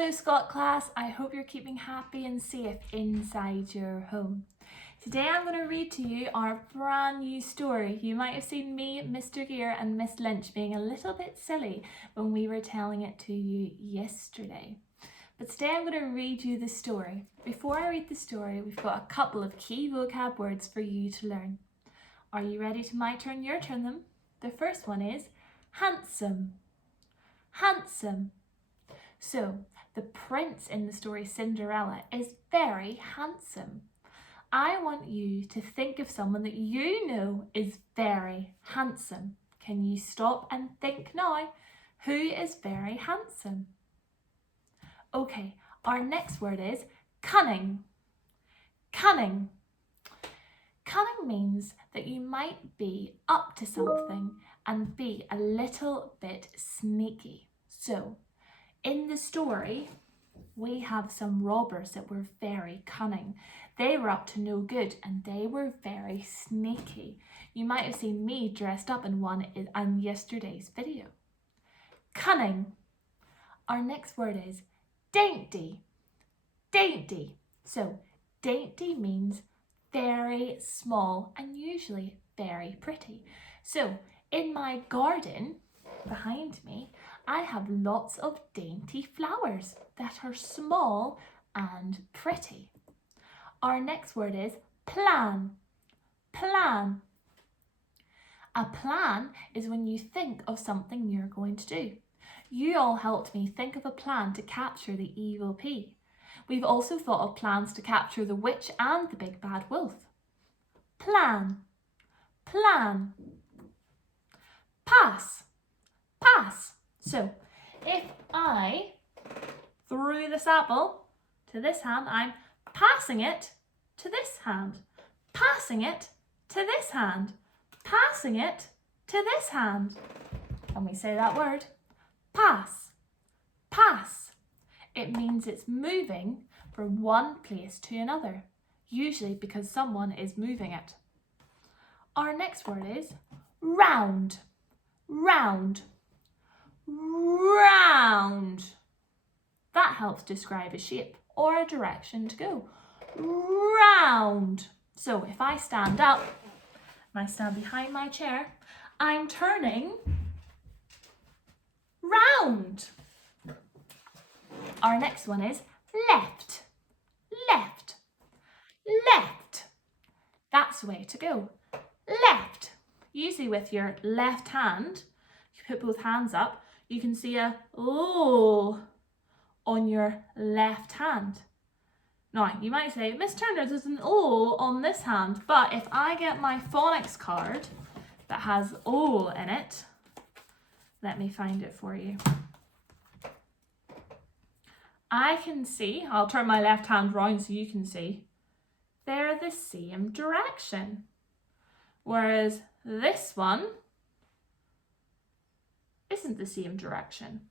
Hello Scott class, I hope you're keeping happy and safe inside your home. Today I'm going to read to you our brand new story. You might have seen me, Mr. Gear and Miss Lynch being a little bit silly when we were telling it to you yesterday. But today I'm going to read you the story. Before I read the story, we've got a couple of key vocab words for you to learn. Are you ready to my turn, your turn them? The first one is handsome. Handsome. So, the prince in the story Cinderella is very handsome. I want you to think of someone that you know is very handsome. Can you stop and think now? Who is very handsome? Okay, our next word is cunning. Cunning. Cunning means that you might be up to something and be a little bit sneaky. So, in the story, we have some robbers that were very cunning. They were up to no good and they were very sneaky. You might have seen me dressed up in one in yesterday's video. Cunning. Our next word is dainty. Dainty. So, dainty means very small and usually very pretty. So, in my garden behind me, I have lots of dainty flowers that are small and pretty. Our next word is plan. Plan. A plan is when you think of something you're going to do. You all helped me think of a plan to capture the evil P. We've also thought of plans to capture the witch and the big bad wolf. Plan. Plan. Pass. Pass. So, if I threw this apple to this hand, I'm passing it to this hand. Passing it to this hand. Passing it to this hand. And we say that word, pass. Pass. It means it's moving from one place to another, usually because someone is moving it. Our next word is round. Round. Round. That helps describe a shape or a direction to go. Round. So if I stand up and I stand behind my chair, I'm turning round. Our next one is left. Left. Left. That's the way to go. Left. Usually with your left hand, you put both hands up, you can see a O on your left hand. Now, you might say, Miss Turner, there's an O on this hand, but if I get my phonics card that has O in it, let me find it for you. I can see, I'll turn my left hand round so you can see, they're the same direction. Whereas this one isn't the same direction.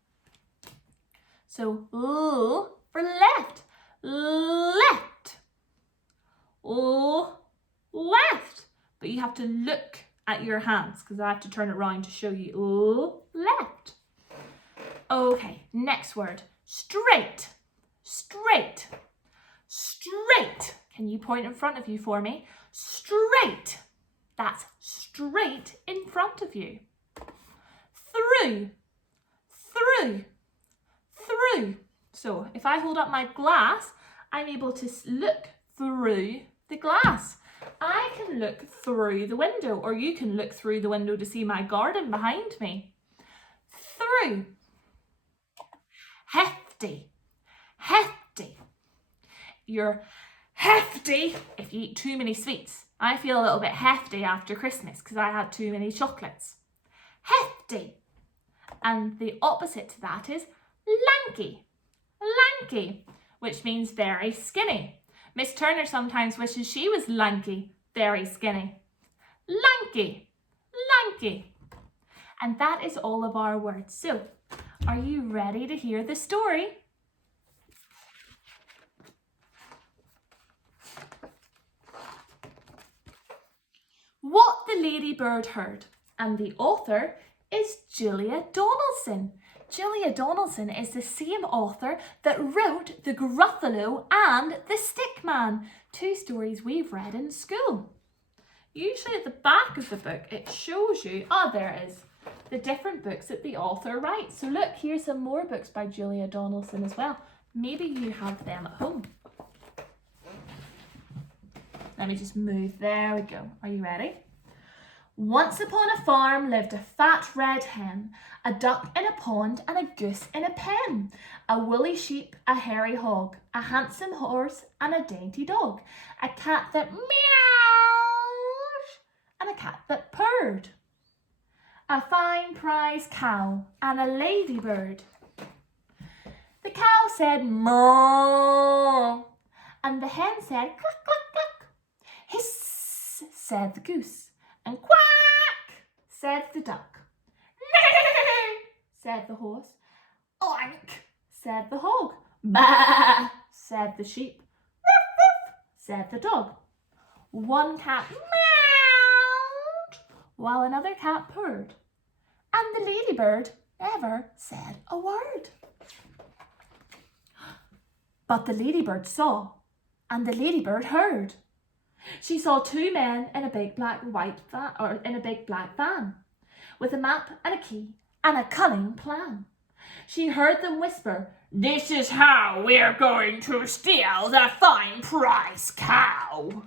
So, L for left, left, L, left. But you have to look at your hands because I have to turn it around to show you L, left. Okay, next word, straight, straight, straight. Can you point in front of you for me? Straight. That's straight in front of you. Through, through, through. So if I hold up my glass, I'm able to look through the glass. I can look through the window, or you can look through the window to see my garden behind me. Through. Hefty, hefty. You're hefty if you eat too many sweets. I feel a little bit hefty after Christmas because I had too many chocolates. Hefty. And the opposite to that is lanky. Lanky, which means very skinny. Miss Turner sometimes wishes she was lanky, very skinny. Lanky, lanky. And that is all of our words. So, are you ready to hear the story? What the Ladybird Heard, and the author is Julia Donaldson. Julia Donaldson is the same author that wrote The Gruffalo and The Stick Man, 2 stories we've read in school. Usually at the back of the book it shows you, there it is, the different books that the author writes. So look, here's some more books by Julia Donaldson as well. Maybe you have them at home. Let me just move, there we go. Are you ready? Once upon a farm lived a fat red hen, a duck in a pond and a goose in a pen, a woolly sheep, a hairy hog, a handsome horse and a dainty dog, a cat that meowed and a cat that purred, a fine prize cow and a ladybird. The cow said moo, and the hen said cluck, cluck, cluck. Hiss, said the goose. And quack, said the duck. Neigh, said the horse. Oink, said the hog. Bah, said the sheep. Woof, woof, said the dog. One cat meowed, while another cat purred. And the ladybird never said a word. But the ladybird saw, and the ladybird heard. She saw 2 men in a big black van, with a map and a key and a cunning plan. She heard them whisper, "This is how we're going to steal the fine prize cow.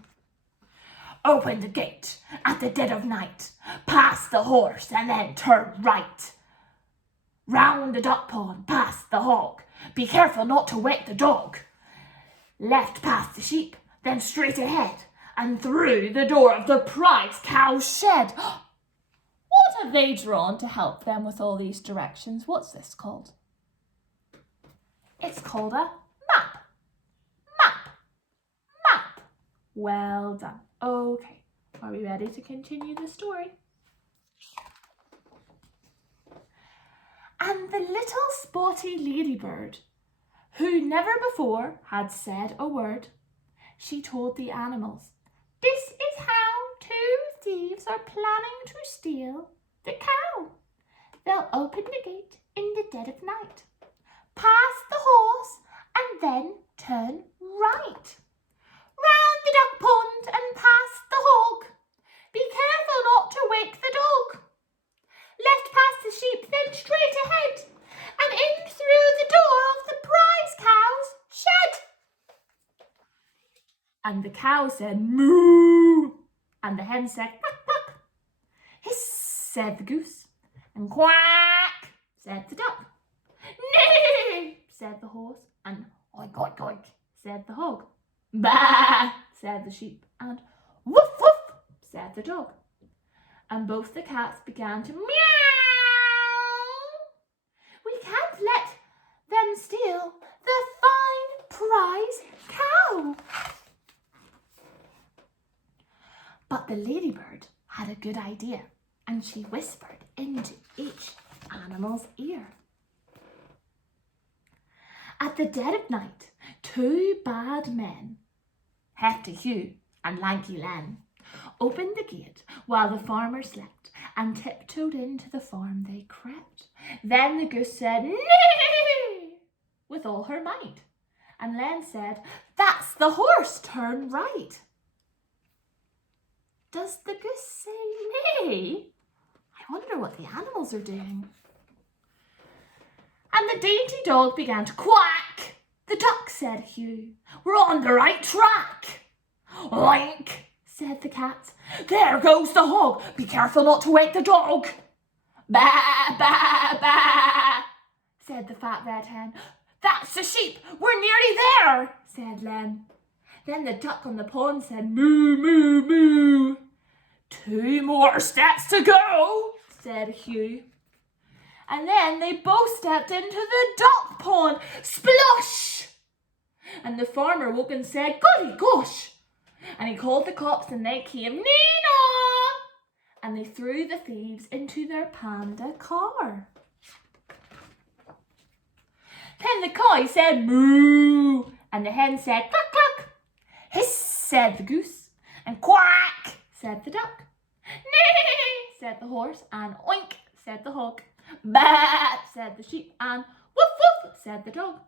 Open the gate at the dead of night, past the horse and then turn right. Round the duck pond, past the hog, be careful not to wake the dog. Left past the sheep, then straight ahead, and through the door of the prize cow's shed." What have they drawn to help them with all these directions? What's this called? It's called a map. Map. Map. Well done. Okay, are we ready to continue the story? And the little spotty ladybird, who never before had said a word, she told the animals, "This is how 2 thieves are planning to steal the cow. They'll open the gate in the dead of night, pass the horse and then turn right. Round the duck pond and past the hog. Be careful not to wake the dog. Left past the sheep, then straight ahead and in through the door of the prize cow's shed." And the cow said moo, and the hen said quack, quack. Hiss, said the goose, and quack, said the duck. Neigh, said the horse, and oink, oink, oink, said the hog. Bah, said the sheep, and woof, woof, said the dog. And both the cats began to meow. We can't let them steal the fine prize cow. But the ladybird had a good idea, and she whispered into each animal's ear. At the dead of night, 2 bad men, Hefty Hugh and Lanky Len, opened the gate while the farmer slept, and tiptoed into the farm they crept. Then the goose said, "Neigh!" with all her might, and Len said, "That's the horse, turn right." Does the goose say neigh? I wonder what the animals are doing. And the dainty dog began to quack. "The duck," said Hugh, "we're on the right track." "Oink," said the cat, "there goes the hog. Be careful not to wake the dog." "Bah, bah, bah," said the fat red hen. "That's the sheep. We're nearly there," said Len. Then the duck on the pond said moo, moo, moo. "2 more steps to go," said Hugh. And then they both stepped into the duck pond. Splosh! And the farmer woke and said, "Golly gosh!" And he called the cops and they came, "Nina!" And they threw the thieves into their panda car. Then the cow said moo, and the hen said cluck, cluck. Hiss, said the goose, and quack, said the duck. Neigh, said the horse, and oink, said the hog. "Bah!" said the sheep, and "Woof woof!" said the dog.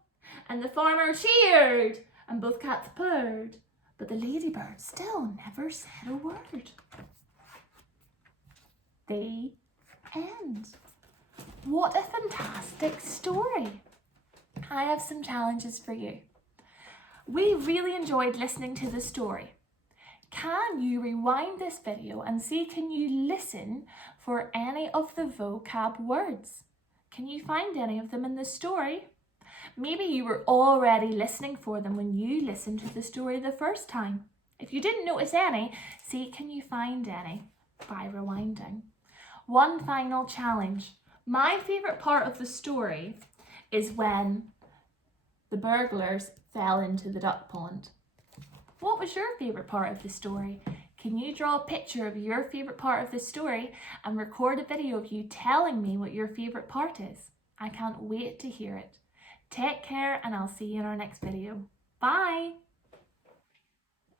And the farmer cheered, and both cats purred. But the ladybird still never said a word. The end. What a fantastic story. I have some challenges for you. We really enjoyed listening to the story. Can you rewind this video and see, can you listen for any of the vocab words? Can you find any of them in the story? Maybe you were already listening for them when you listened to the story the first time. If you didn't notice any, see, can you find any by rewinding? One final challenge. My favourite part of the story is when the burglars fell into the duck pond. What was your favourite part of the story? Can you draw a picture of your favourite part of the story and record a video of you telling me what your favourite part is? I can't wait to hear it. Take care, and I'll see you in our next video. Bye!